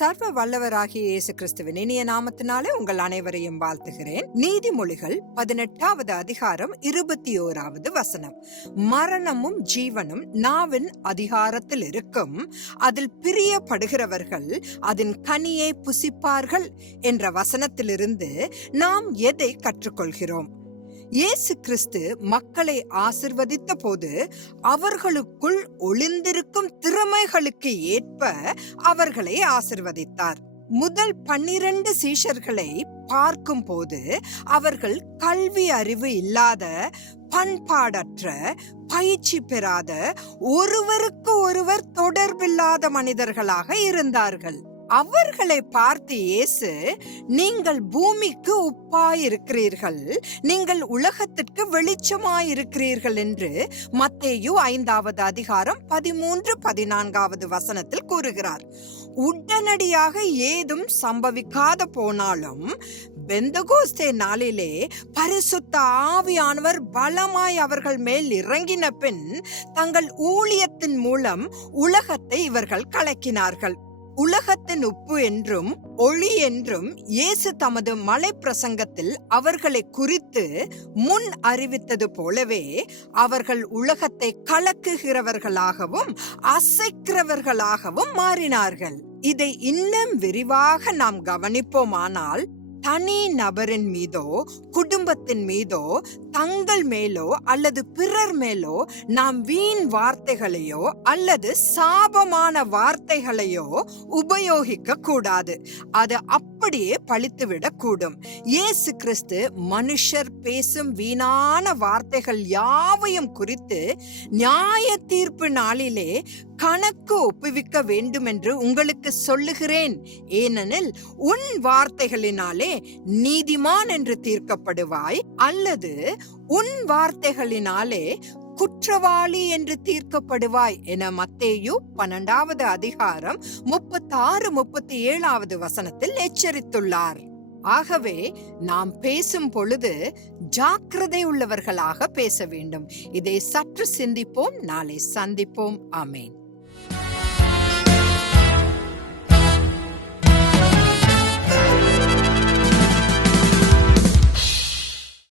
சர்வ வல்லவராகிய இயேசு கிறிஸ்துவின் இனிய நாமத்தினாலே உங்கள் அனைவரையும் வாழ்த்துகிறேன். நீதிமொழிகள் பதினெட்டாவது அதிகாரம் இருபத்தி ஓராவது வசனம். மரணமும் ஜீவனும் நாவின் அதிகாரத்தில் இருக்கும். அதில் பிரியப்படுகிறவர்கள் அதன் கனியை புசிப்பார்கள் என்ற வசனத்திலிருந்து நாம் எதை கற்றுக்கொள்கிறோம்? இயேசு கிறிஸ்து மக்களை ஆசிர்வதித்த போது அவர்களுக்குள் ஒளிந்திருக்கும் திறமைகளுக்கு ஏற்ப அவர்களை ஆசிர்வதித்தார். முதல் பன்னிரண்டு சீஷர்களை பார்க்கும் போது அவர்கள் கல்வி அறிவு இல்லாத பண்பாடற்ற பயிற்சி பெறாத ஒருவருக்கு ஒருவர் தொடர்பில்லாத மனிதர்களாக இருந்தார்கள். அவர்களை பார்த்து இயேசு நீங்கள் பூமிக்கு உப்பாயிருக்கிறீர்கள் நீங்கள் உலகத்திற்கு வெளிச்சமாயிருக்கிறீர்கள் என்று மத்தேயு ஐந்தாவது அதிகாரம் பதிமூன்று பதினான்காவது வசனத்தில் கூறுகிறார். உடனடியாக ஏதும் சம்பவிக்காத போனாலும் பெந்தகோஸ்தே நாளிலே பரிசுத்த ஆவியானவர் பலமாய் அவர்கள் மேல் இறங்கின பின் தங்கள் ஊழியத்தின் மூலம் உலகத்தை இவர்கள் கலக்கினார்கள். உலகத்தின் உப்பு என்றும் ஒளி என்றும் இயேசு தமது மலை பிரசங்கத்தில் அவர்களை குறித்து முன் அறிவித்தது போலவே அவர்கள் உலகத்தை கலக்குகிறவர்களாகவும் அசைக்கிறவர்களாகவும் மாறினார்கள். இதை இன்னும் விரிவாக நாம் கவனிப்போமானால் தனி நபரின் மீதோ குடும்பத்தின் மீதோ தங்கள் மேலோ அல்லது பிறர் மேலோ நாம் வீண் வார்த்தைகளையோ அல்லது சாபமான வார்த்தைகளையோ உபயோகிக்க கூடாது. அது அப்படியே பழித்துவிடக் கூடும். இயேசு கிறிஸ்து மனுஷர் பேசும் வீணான வார்த்தைகள் யாவையும் குறித்து நியாய தீர்ப்பு நாளிலே கணக்கு ஒப்புவிக்க வேண்டும் என்று உங்களுக்கு சொல்லுகிறேன். ஏனெனில் உன் வார்த்தைகளினாலே நீதிமான் என்று தீர்க்கப்படுவாய் அல்லது உன் வார்த்தைகளினாலே குற்றவாளி என்று தீர்க்கப்படுவாய் என மத்தேயு பன்னெண்டாவது அதிகாரம் முப்பத்தாறு முப்பத்தி ஏழாவது வசனத்தில் எச்சரித்துள்ளார். ஆகவே நாம் பேசும் பொழுது ஜாக்கிரதை உள்ளவர்களாக பேச வேண்டும். இதை சற்று சிந்திப்போம் நாளை சந்திப்போம். அமேன்